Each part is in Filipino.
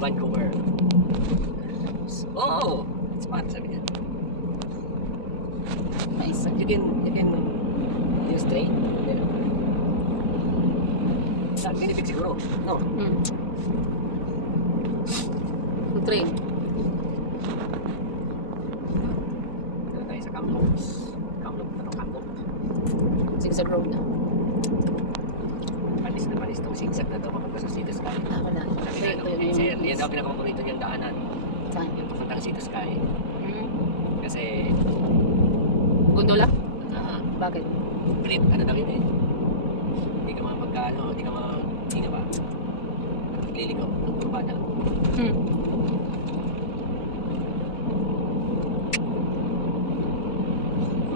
Vancouver. Oh, it's fun, sabi niya. Nice. You can use train. Sa Winnipeg siguro. No. Yung train. Dito tayo sa Kamloops. Kamloops. Zigzag road na. Panis itong zigzag na ito papunta sa Sea to Sky. Wala. Yan daw pinakapaborito niyang daanan. Saan? Yung papunta sa Sea to Sky. Kasi, Gondola? bakit? Great, ano daw yun eh. Hindi ka hindi ka ba? Nagliligaw, ng kurbada.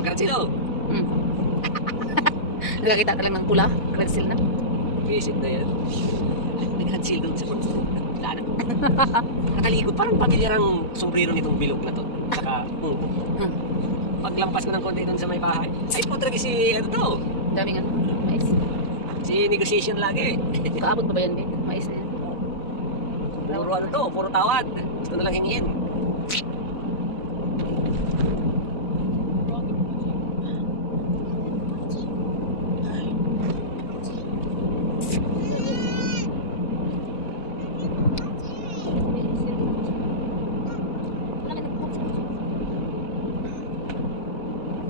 Magkaransil Nagkakita ka lang ng pula. Karansil na. Visit na yan. Nagkaransil doon sa daan. Nakalikot, parang pamilyar ang sombrero nitong bilog na to. Saka, paglampas ko ng konti doon sa may bahay. Ay po talaga si, ano to? Daming ano. Mais. Si negotiation lagi. Kaabot pa ba yan, be? Mais na yan. Puro ano to, puro tawad. Gusto na lang hingin.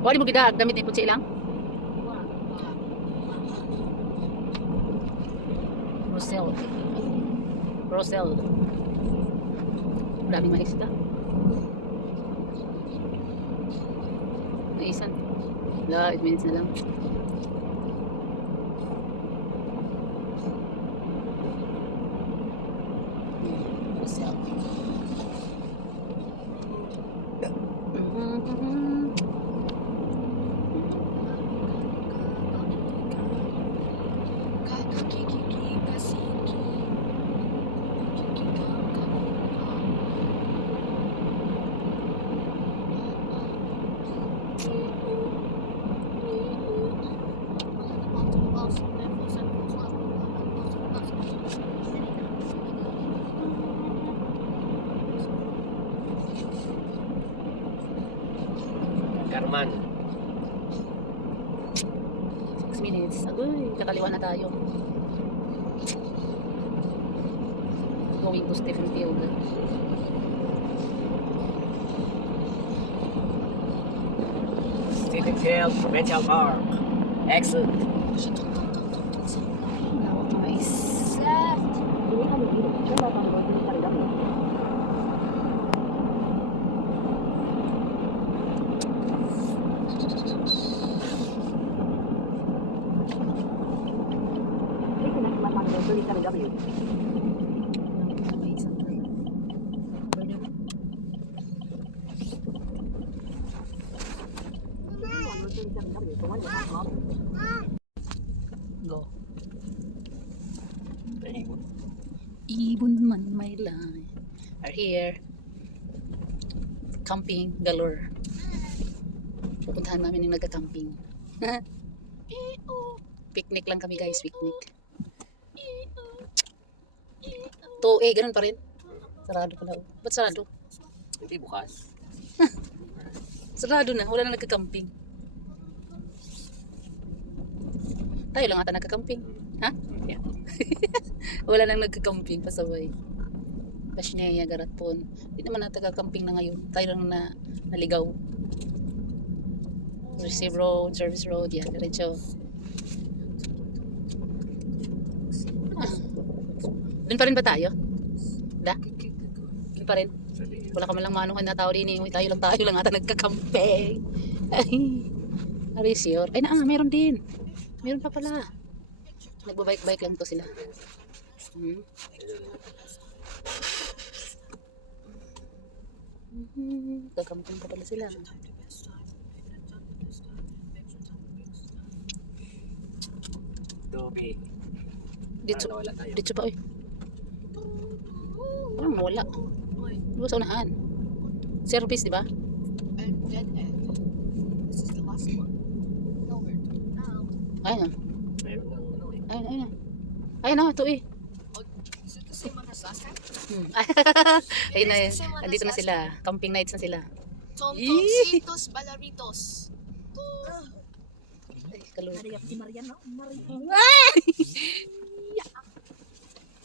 Wali mo gida, damit ni putsi lang. Rosel. Daming mais ka. Naisan. 8 minutes na lang. Rosel. Karman. 6 minutes. Agoy, kakaliwa na tayo. Going to Stephen Field. Stephen Field Provincial Park. Exit. Lawak na mais. Go. Ibon man may line. Are here. Camping galore. Pupuntahan namin yung nagka-camping. Picnic lang kami guys, picnic. To ganun pa rin. Sarado pala. Ba't sarado? Hindi bukas. Sarado na, wala na nagka-camping. Tayo lang ata nagka-camping. Ha? Yeah. Wala nang nagka-camping, pasaway. Bashneya, Garatpon. Hindi naman nagka-camping na ngayon. Tayo lang na naligaw. Receive road, service road, yan, diretso. Doon pa rin ba tayo? Da? Doon pa rin? Wala ka man lang manuhan na tao din eh. Tayo lang ata nagka-camping. Ay, are you sure? Ay meron din. Meron pa pala. Nagbabike-bike lang to sila. Kakamping pa pala sila. Dobi. Dito pa oy. Parang nawala. Diba sa unahan? Service, di ba? Ayun na. Ayun na. Ayun na, ito eh. last time. Ayun na, It's the same one as andito na last sila. Camping nights na sila. Tom Yee! Tomcitos Balaritos. Ay, kalungkot.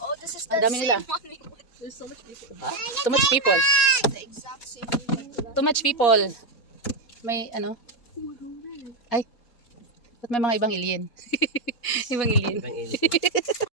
Oh, this is the Ang dami same nila. one. There's so much people. Too much people. The exact same one. Too much people. May ano? Ay. Ba't may mga ibang alien? Ibang alien. Ibang alien.